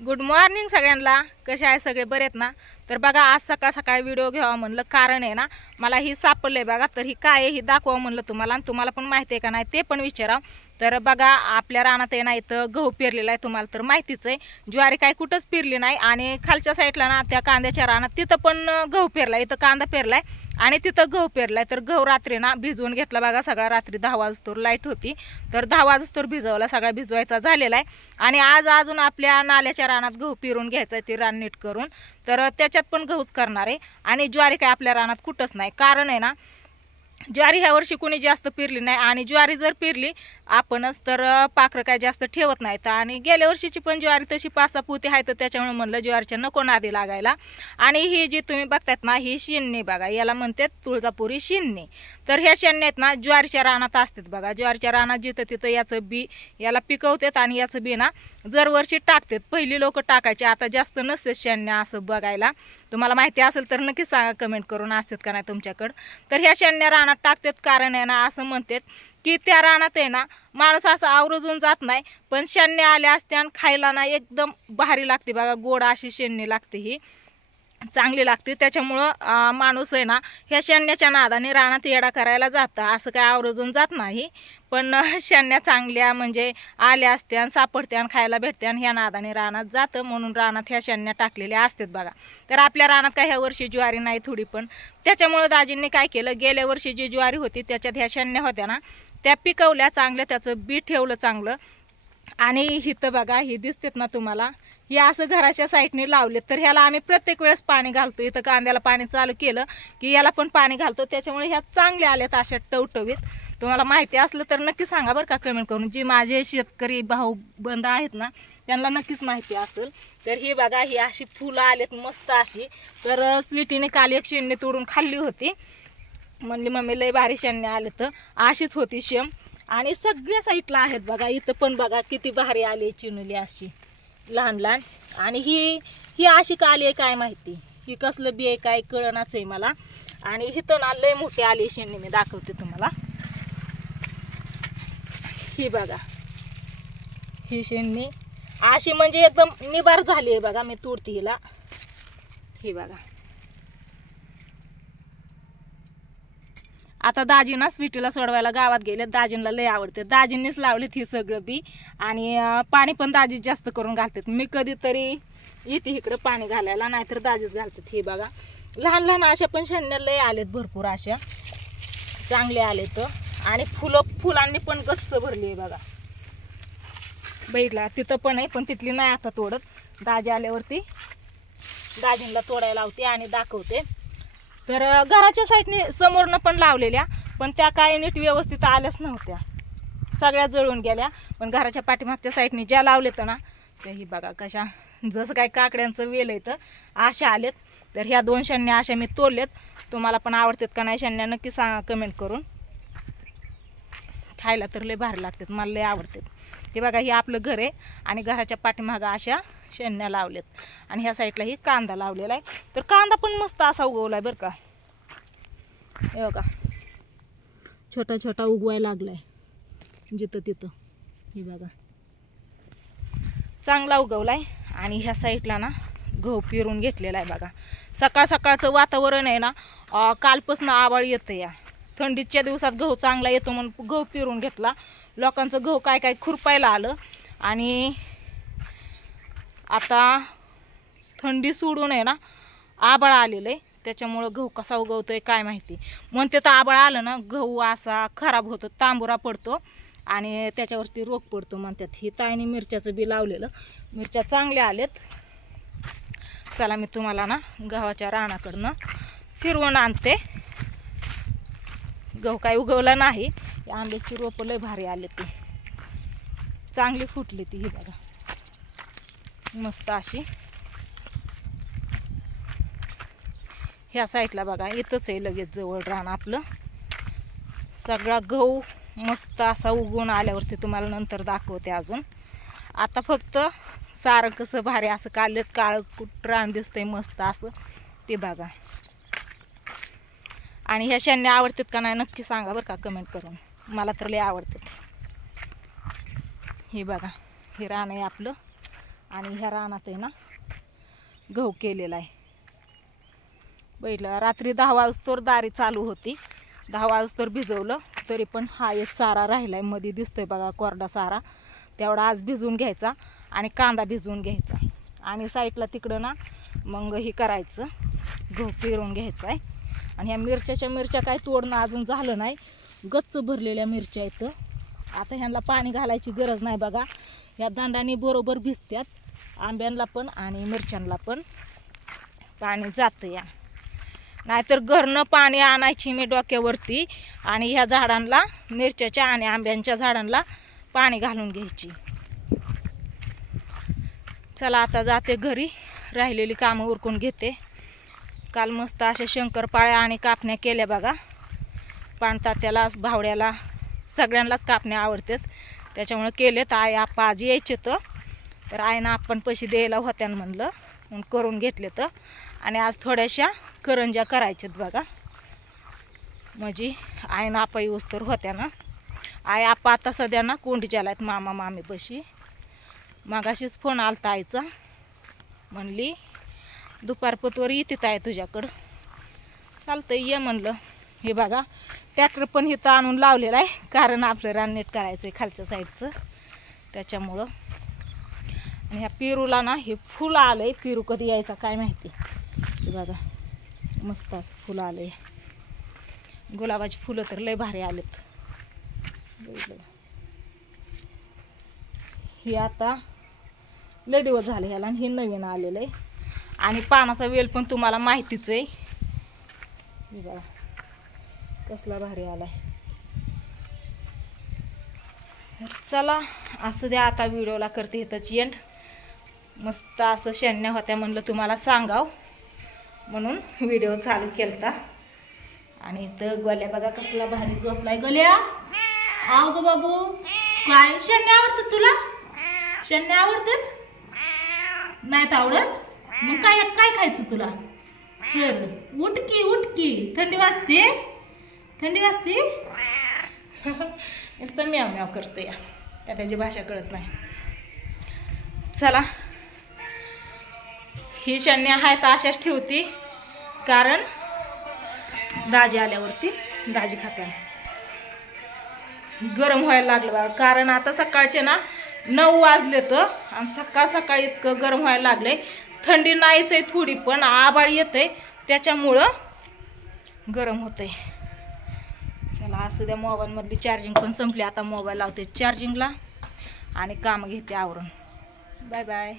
Good morning सगळ्यांना. कसे आहे सगळे, बरे आहेत ना? तर बघा, आज सकाळ सकाळी व्हिडिओ घ्यावा म्हणलं, कारण आहे ना मला ही सापडलंय बघा. तर ही काय आहे ही दाखवा म्हणलं तुम्हाला, आणि तुम्हाला पण माहिती आहे का नाही ते पण विचारा. तर बघा, आपल्या रानात आहे ना इथं गहू पेरलेला आहे, तुम्हाला तर माहितीच आहे. ज्वारी काय कुठंच पेरली नाही, आणि खालच्या साईडला ना त्या कांद्याच्या रानात तिथं पण गहू पेरलाय. इथं कांदा पेरलाय आणि तिथं गहू पेरलाय. तर गहू रात्री ना भिजवून घेतला बघा सगळा. रात्री 10 वाजतोर लाईट होती, तर 10 वाजतोर भिजवला, सगळा भिजवायचा झालेला आहे. आणि आज अजून आपल्या नाल्याच्या रानात गहू पेरून घ्यायचा आहे, ते रान नीट करून. तर त्याच्यात पण गहूच करणार आहे. आणि ज्वारी काय आपल्या रानात कुठंच नाही, कारण आहे ना ज्वारी ह्या वर्षी कोणी जास्त पेरली नाही, आणि ज्वारी जर पेरली आपणच तर पाखरं काय जास्त ठेवत नाहीत. आणि गेल्या वर्षीची पण ज्वारी तशी 5-6 पोती आहे, तर त्याच्यामुळे म्हणलं ज्वारीच्या नको नादी लागायला. आणि ही जी तुम्ही बघतायत ना ही शेंगणी बघा, याला म्हणतात तुळजापुरी शेंगणी. तर ह्या शेंगण्यात ना ज्वारीच्या रानात असतात बघा. ज्वारीच्या रानात जिथं तिथं याचं बी याला पिकवतात, आणि याचं बी ना दरवर्षी टाकतात. पहिली लोक टाकायचे, आता जास्त नसते शेंगण्या असं बघायला. तुम्हाला माहिती असेल तर नक्की सांगा कमेंट करून, असतात का नाही तुमच्याकडं. तर ह्या शेंगण्या रानात टाकतात, कारण आहे ना असं म्हणतात की त्या रानात आहे ना माणूस असं आवरजून जात नाही, पण शेंगण्या आल्या असत्या आणि खायला ना एकदम भारी लागते बघा. गोड अशी शेंगणी लागते, ही चांगली लागते. त्याच्यामुळं माणूस आहे ना ह्या शेंगण्याच्या नादाने रानात येडा करायला जातं, असं काय आवरजून जात नाही. पण शेंगण्या चांगल्या म्हणजे आल्या असत्या, सापडत्या, खायला भेटत्या, ह्या नादाने रानात जातं, म्हणून रानात ह्या शेंगण्या टाकलेल्या असतात बघा. तर आपल्या रानात काय ह्या वर्षी ज्वारी नाही थोडी पण, त्याच्यामुळं दाजींनी काय केलं, गेल्या वर्षी जी ज्वारी होती त्याच्यात ह्या शेंगण्या होत्या ना त्या पिकवल्या चांगल्या, त्याचं बी ठेवलं चांगलं. आणि इथं बघा ही दिसतात ना तुम्हाला, हे असं घराच्या साईडने लावले. तर ह्याला आम्ही प्रत्येक वेळेस पाणी घालतो. इथं कांद्याला पाणी चालू केलं की याला पण पाणी घालतो, त्याच्यामुळे ह्या चांगल्या आल्यात अशा टवटवीत. तुम्हाला माहिती असलं तर नक्की सांगा बरं का कमेंट करून. जे माझे शेतकरी भाऊ बंद आहेत ना त्यांना नक्कीच माहिती असेल. तर ही बघा ही अशी फुलं आलेत मस्त अशी. तर स्वीटीने काल एक शेंडी तोडून खाल्ली होती, म्हणली मम्मी लय भारी शेंडी आले. तर अशीच होती शेम. आणि सगळ्या साईडला आहेत बघा. इथं पण बघा किती भारी आली चिनुली अशी लहान लहान. आणि ही अशी का आली आहे काय माहिती, ही कसलं बी आहे काय कळणाच आहे मला. आणि इथं ना लय मोठी आली शेंडी, मी दाखवते तुम्हाला. ही बघा ही शेंडी अशी म्हणजे एकदम निबार झाली आहे बघा. मी तोडते हिला, ही बघा. आता दाजी ना स्वीटीला सोडवायला गावात गेले, दाजींना लय आवडते, दाजींनीच लावलेत ही सगळं बी. आणि पाणी पण दाजी जास्त करून घालतात. मी कधीतरी येते इकडं पाणी घालायला, नाहीतर दाजीच घालतात. ही बघा लहान लहान अशा पण शेंड्या लय आलेत, भरपूर अशा चांगले आलेत. आणि फुलांनी पण गच्च भरली आहे बघा. बघितला तिथं पण आहे, पण तिथली नाही आता तोडत. दाजी आल्यावरती दाजींना तोडायला लावते आणि दाखवते. तर घराच्या साईडने समोरनं पण लावलेल्या, पण त्या काय नीट व्यवस्थित आल्याच नव्हत्या, सगळ्या जळून गेल्या. पण घराच्या पाठीमागच्या साईडने ज्या लावलेत ना त्याही बघा कशा, जसं काय काकड्यांचं वेल आहे तर अशा आलेत. तर ह्या 2 शेंड्या अशा मी तोडलेत. तुम्हाला पण आवडतात का नाही शेंड्या नक्की सांगा कमेंट करून. खायला तर लय भारी लागतात, मला लय आवडतात. हे बघा हे आपलं घर आहे, आणि घराच्या पाठीमागं अशा शेंड्या लावलेत. आणि ह्या साईडला ही कांदा लावलेला आहे. तर कांदा पण मस्त असा उगवलाय बरं का. हे बघा छोटा छोटा उगवायला लागलाय जिथं तिथं. हे बघा चांगला उगवलाय. आणि ह्या साईडला ना गहू पेरून घेतलेला आहे बघा. सकाळ सकाळचं वातावरण आहे ना, कालपासून आभाळ येतं. या थंडीच्या दिवसात गहू चांगला येतो म्हणून गहू पेरून घेतला. लोकांचं गहू काय काय खुरपायला आलं. आणि आता थंडी सोडून आहे ना आभाळ आलेलं आहे, त्याच्यामुळं गहू कसा उगवतोय काय माहिती. म्हणते तर आभाळ आलं ना गहू असा खराब होतो, तांबुरा पडतो, आणि त्याच्यावरती रोग पडतो म्हणतात. ही ताईने मिरच्याचं बी लावलेलं, मिरच्या चांगल्या आलेत. चला मी तुम्हाला ना गव्हाच्या रानाकडनं फिरवून आणते. गहू काय उगवला नाही. आंब्याची रोपं लय भारी आले, ती चांगली फुटली ती. ही बघा मस्त अशी. ह्या साईडला बघा इथंच आहे लगेच जवळ रान आपलं. सगळा गहू मस्त असा उगवून आल्यावरती तुम्हाला नंतर दाखवते अजून. आता फक्त सारं कसं भारी असं काढलेत, काळं कुठ रान दिसतंय मस्त असं ते बघा. आणि ह्या शेंड्या आवडतात का नाही नक्की सांगा बरं का कमेंट करून, मला तर लय आवडतात. हे बघा हे रान आहे आपलं, आणि ह्या रानात आहे ना गहू केलेला आहे. बैठलं रात्री 10 वाजतोर दारी चालू होती, 10 वाजतोर भिजवलं, तरी पण हा एक सारा राहिलाय मध्ये दिसतोय बघा कोरडा सारा, तेवढा आज भिजवून घ्यायचा आणि कांदा भिजवून घ्यायचा. आणि साईडला तिकडं ना मग हे करायचं, गहू पेरून घ्यायचा आहे. आणि ह्या मिरच्या काय तोडणं अजून झालं नाही, गच्च भरलेल्या मिरच्या इथं. आता ह्यांना पाणी घालायची गरज नाही बघा, ह्या दांडाने बरोबर भिजत्यात. आंब्यांना पण आणि मिरच्यांना पण पाणी जातं या, नाहीतर घरनं पाणी आणायची मी डोक्यावरती आणि ह्या झाडांना, मिरच्याच्या आणि आंब्यांच्या झाडांना पाणी घालून घ्यायची. चला आता जाते घरी, राहिलेली कामं उरकून घेते. काल मस्त अशा शंकरपाळ्या आणि कापण्या केल्या बघा. पाणतात्याला, भावड्याला, सगळ्यांनाच कापण्या आवडतात, त्याच्यामुळे केलेत. आई आप्पा आज यायचे तर आईनं आपण पैसे द्यायला होत्या म्हणलं, म्हणून करून घेतले तर. आणि आज थोड्याशा करंज्या करायच्यात बघा, म्हणजे आईनं आप्पा येऊस तर होत्या ना. आई आप्पा आता सध्या ना कोंडीच्याला आहेत मामा मामीपाशी. मगाशीच फोन आलता आईचा, म्हणली दुपारपतवर येतात आहे तुझ्याकडं. चालतंय ये म्हणलं. हे बघा ट्रॅक्टर पण इथं आणून लावलेला आहे, कारण आपलं रान नीट करायचं आहे खालच्या साईडचं, त्याच्यामुळं. आणि ह्या पेरूला ना हे फुलं आलं आहे, पेरू कधी यायचा काय माहिती. हे बघा मस्त असं फुलं आलं आहे, गुलाबाची फुलं तर लय भारी आलेत. हे आता लय दिवस झाले ह्याला, आणि हे नवीन आलेलं आहे. आणि पानाचा वेल पण तुम्हाला माहितीच आहे. हे बघा कसला भारी आलाय. चला असू द्या, आता व्हिडिओला करते इथंच एंड. मस्त असं शेण्या होत्या म्हणलं तुम्हाला सांगाव, म्हणून व्हिडिओ चालू केलता. आणि इथं गोल्या बघा कसला भारी झोपलाय. गोल्या आव ग बाबू, काय शेण्या आवडतात तुला? शेण्या आवडतात? नाहीत आवडत? मग काय काय खायचं तुला? उठकी उठकी, थंडी वाजते, थंडी वाजते. नुसतं म्याव म्याव करतो या, त्याची भाषा कळत नाही. चला ही शण्या आहे तर अशाच ठेवती, कारण दाजी आल्यावरती दाजी खात्या. गरम व्हायला लागलं बा, कारण आता सकाळचे ना 9 वाजले तर, आणि सकाळ सकाळी इतकं गरम व्हायला लागले. थंडी नाहीच आहे थोडी, पण आभाळ येते त्याच्यामुळं गरम होतंय. चला असू द्या. मोबाईलमधली चार्जिंग पण संपली, आता मोबाईल लावते चार्जिंगला आणि काम घेते आवरून. Bye bye.